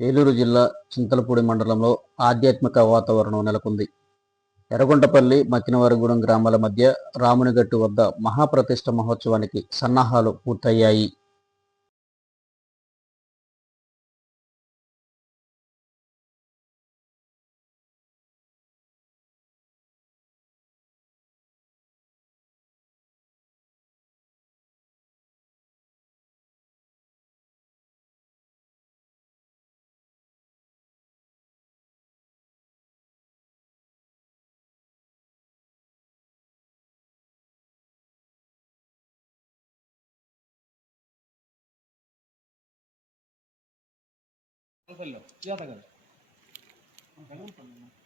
ఏలూరు జిల్లా చింతలపూడి మండలంలో ఆధ్యాత్మిక వాతావరణం నెలకొంది. ఎర్రగొండపల్లి, మక్కినవారిగూడెం గ్రామాల మధ్య రామునిగట్టు వద్ద మహాప్రతిష్ఠ మహోత్సవానికి సన్నాహాలు పూర్తయ్యాయి.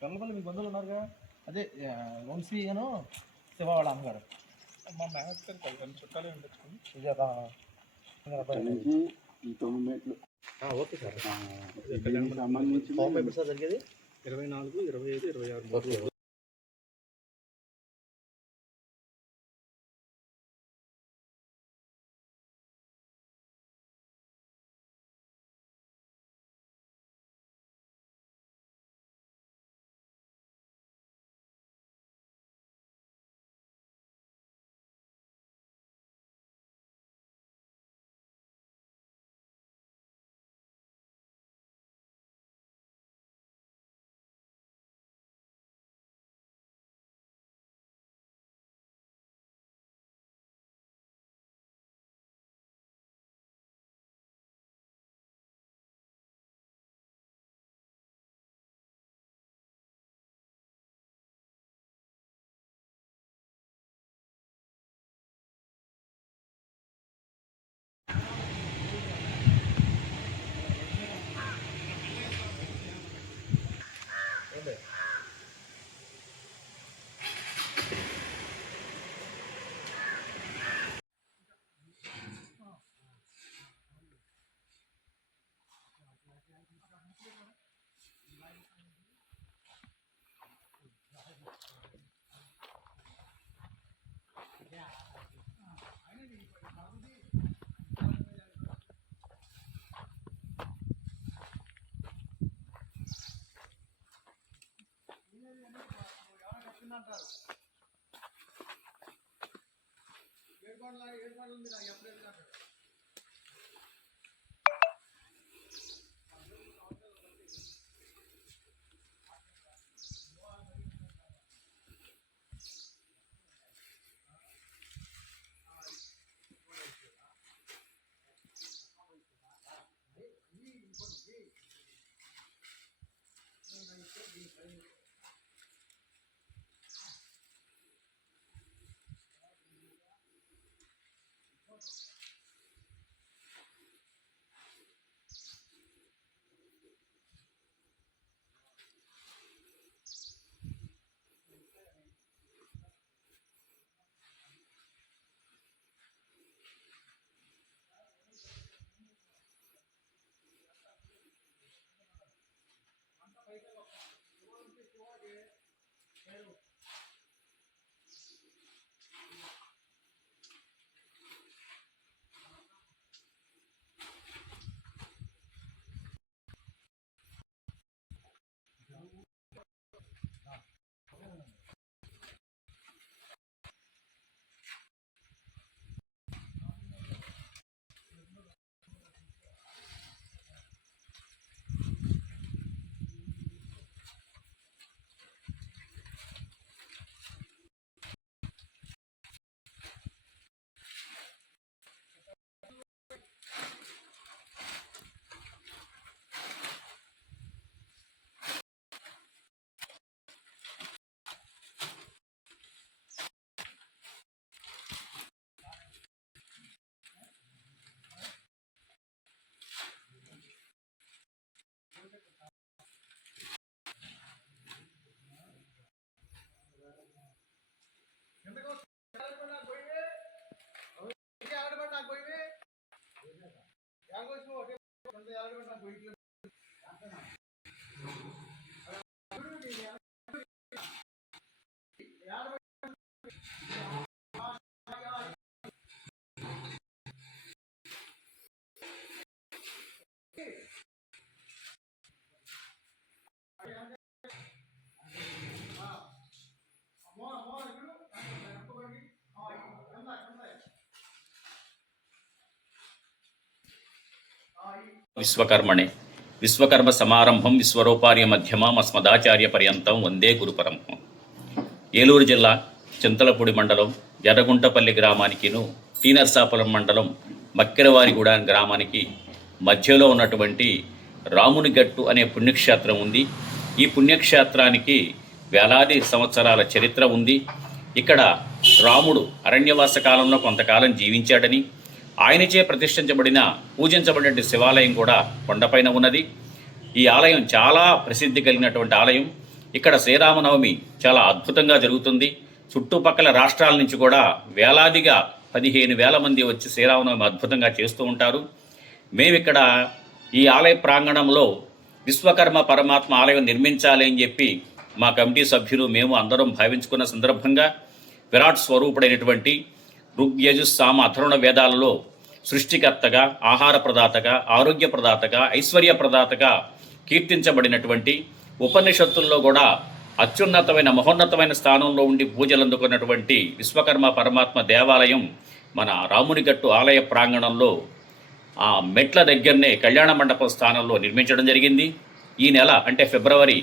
కల్లపల్లి మీకు బంధువులు ఉన్నారుగా, అదే వంశీ అను శివ వాళ్ళ అమ్మగారు. మా మేనత్త చుట్టాలే ఉండొచ్చుకుని ఓకే సార్. సంబంధించి జరిగేది 24, 25, 26. విశ్వకర్మణే విశ్వకర్మ సమారంభం విశ్వరూపార్య మధ్యమం అస్మదాచార్య పర్యంతం వందే గురుపరంపం. ఏలూరు జిల్లా చింతలపూడి మండలం ఎర్రగుంటపల్లి గ్రామానికిను టీ నరసాపురం మండలం మక్కిరవారిగూడ గ్రామానికి మధ్యలో ఉన్నటువంటి రామునిగట్టు అనే పుణ్యక్షేత్రం ఉంది. ఈ పుణ్యక్షేత్రానికి వేలాది సంవత్సరాల చరిత్ర ఉంది. ఇక్కడ రాముడు అరణ్యవాస కాలంలో కొంతకాలం జీవించాడని, ఆయనచే ప్రతిష్ఠించబడిన పూజించబడిన శివాలయం కూడా కొండపైన ఉన్నది. ఈ ఆలయం చాలా ప్రసిద్ధి కలిగినటువంటి ఆలయం. ఇక్కడ శ్రీరామనవమి చాలా అద్భుతంగా జరుగుతుంది. చుట్టుపక్కల రాష్ట్రాల నుంచి కూడా వేలాదిగా 15,000 మంది వచ్చి శ్రీరామనవమి అద్భుతంగా చేస్తూ ఉంటారు. మేమిక్కడ ఈ ఆలయ ప్రాంగణంలో విశ్వకర్మ పరమాత్మ ఆలయం నిర్మించాలి అని చెప్పి మా కమిటీ సభ్యులు మేము అందరం భావించుకున్న సందర్భంగా విరాట్ స్వరూపుడైనటువంటి ఋగ్యజు సామ అథర్వణ వేదాలలో సృష్టికర్తగా, ఆహార ప్రదాతగా, ఆరోగ్య ప్రదాతగా, ఐశ్వర్య ప్రదాతగా కీర్తించబడినటువంటి, ఉపనిషత్తుల్లో కూడా అత్యున్నతమైన మహోన్నతమైన స్థానంలో ఉండి పూజలు అందుకున్నటువంటి విశ్వకర్మ పరమాత్మ దేవాలయం మన రామునిగట్టు ఆలయ ప్రాంగణంలో ఆ మెట్ల దగ్గరనే కళ్యాణ మండపం స్థానంలో నిర్మించడం జరిగింది. ఈ నెల అంటే ఫిబ్రవరి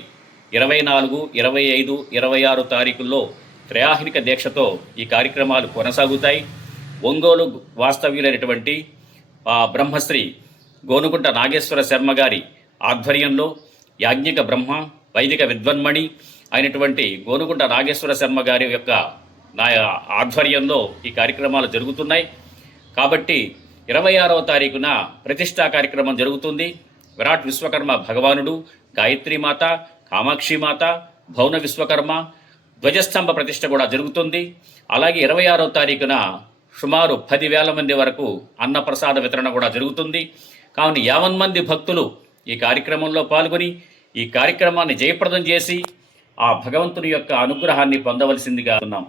24, 25, 26 తారీఖుల్లో త్రయాహినిక దీక్షతో ఈ కార్యక్రమాలు కొనసాగుతాయి. ఒంగోలు వాస్తవ్యులైనటువంటి బ్రహ్మశ్రీ గోనుగుంట నాగేశ్వర శర్మ గారి ఆధ్వర్యంలో యాజ్ఞిక బ్రహ్మ వైదిక విద్వన్మణి అయినటువంటి గోనుగుంట నాగేశ్వర శర్మ గారి యొక్క ఆధ్వర్యంలో ఈ కార్యక్రమాలు జరుగుతున్నాయి. కాబట్టి 26వ తారీఖున ప్రతిష్టా కార్యక్రమం జరుగుతుంది. విరాట్ విశ్వకర్మ భగవానుడు, గాయత్రీమాత, కామాక్షిమాత, భౌన విశ్వకర్మ ధ్వజస్తంభ ప్రతిష్ఠ కూడా జరుగుతుంది. అలాగే 26వ తారీఖున సుమారు 10,000 మంది వరకు అన్నప్రసాద వితరణ కూడా జరుగుతుంది. కావున 50 మంది భక్తులు ఈ కార్యక్రమంలో పాల్గొని ఈ కార్యక్రమాన్ని జయప్రదం చేసి ఆ భగవంతుని యొక్క అనుగ్రహాన్ని పొందవలసిందిగా ఉన్నాం.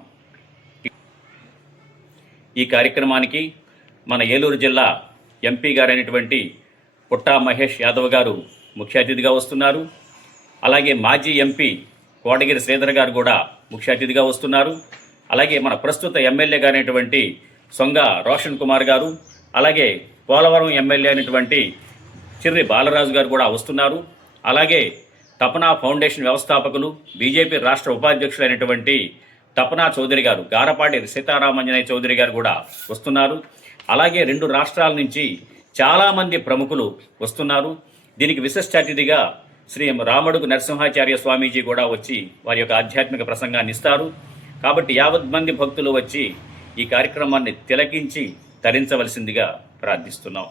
ఈ కార్యక్రమానికి మన ఏలూరు జిల్లా ఎంపీ గారైనటువంటి పుట్టా మహేష్ యాదవ్ గారు ముఖ్య అతిథిగా వస్తున్నారు. అలాగే మాజీ ఎంపీ కోటగిరి శ్రీధర్ గారు కూడా ముఖ్య అతిథిగా వస్తున్నారు. అలాగే మన ప్రస్తుత ఎమ్మెల్యే గారైనటువంటి సొంగ రోషన్ కుమార్ గారు, అలాగే పోలవరం ఎమ్మెల్యే అయినటువంటి చిర్రి బాలరాజు గారు కూడా వస్తున్నారు. అలాగే తపనా ఫౌండేషన్ వ్యవస్థాపకులు, బీజేపీ రాష్ట్ర ఉపాధ్యక్షులైనటువంటి తపనా చౌదరి గారు, గారపాటి సీతారామంజనయ్య చౌదరి గారు కూడా వస్తున్నారు. అలాగే 2 రాష్ట్రాల నుంచి చాలామంది ప్రముఖులు వస్తున్నారు. దీనికి విశిష్ట అతిథిగా శ్రీ రామడుగు నరసింహాచార్య స్వామీజీ కూడా వచ్చి వారి యొక్క ఆధ్యాత్మిక ప్రసంగాన్ని ఇస్తారు. కాబట్టి 50 మంది భక్తులు వచ్చి ఈ కార్యక్రమాన్ని తిలకించి తరించవలసిందిగా ప్రార్థిస్తున్నాం.